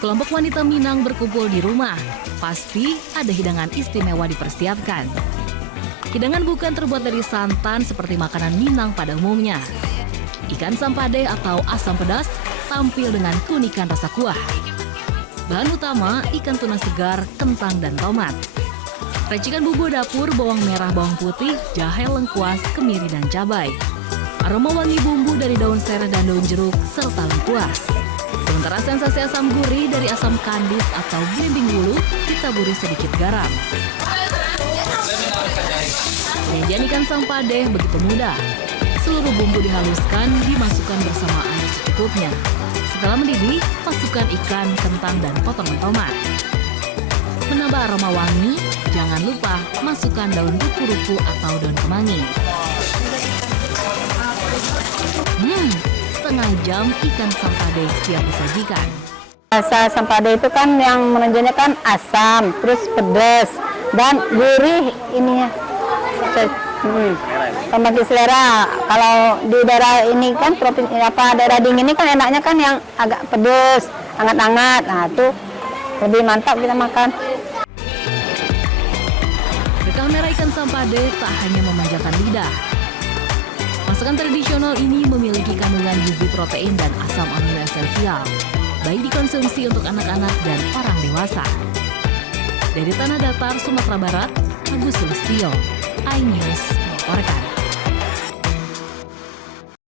Sekelompok wanita Minang berkumpul di rumah. Pasti ada hidangan istimewa dipersiapkan. Hidangan bukan terbuat dari santan seperti makanan Minang pada umumnya. Ikan sampade atau asam pedas tampil dengan keunikan rasa kuah. Bahan utama ikan tuna segar, kentang, dan tomat. Racikan bumbu dapur, bawang merah, bawang putih, jahe, lengkuas, kemiri, dan cabai. Aroma wangi bumbu dari daun sereh dan daun jeruk, serta lengkuas. Sementara sensasi asam gurih dari asam kandis atau belimbing wulu ditaburi sedikit garam. Penyajian ikan sampade begitu mudah. Seluruh bumbu dihaluskan, dimasukkan bersama air secukupnya. Setelah mendidih, masukkan ikan, kentang, dan potongan tomat. Menambah aroma wangi, jangan lupa masukkan daun ruku-ruku atau daun kemangi. Setengah jam ikan sampade siap disajikan. Rasa sampade itu kan yang menonjolnya kan asam, terus pedas dan gurih ininya. Pembagi selera. Kalau di daerah ini kan daerah dingin ini kan enaknya kan yang agak pedas, hangat-hangat. Nah, itu lebih mantap kita makan. Bekal merah ikan sampade tak hanya memanjakan lidah. Masakan tradisional ini memiliki kandungan gizi protein dan asam amino esensial, baik dikonsumsi untuk anak-anak dan orang dewasa. Dari Tanah Datar, Sumatera Barat, Agus Sulistyo, iNews melaporkan.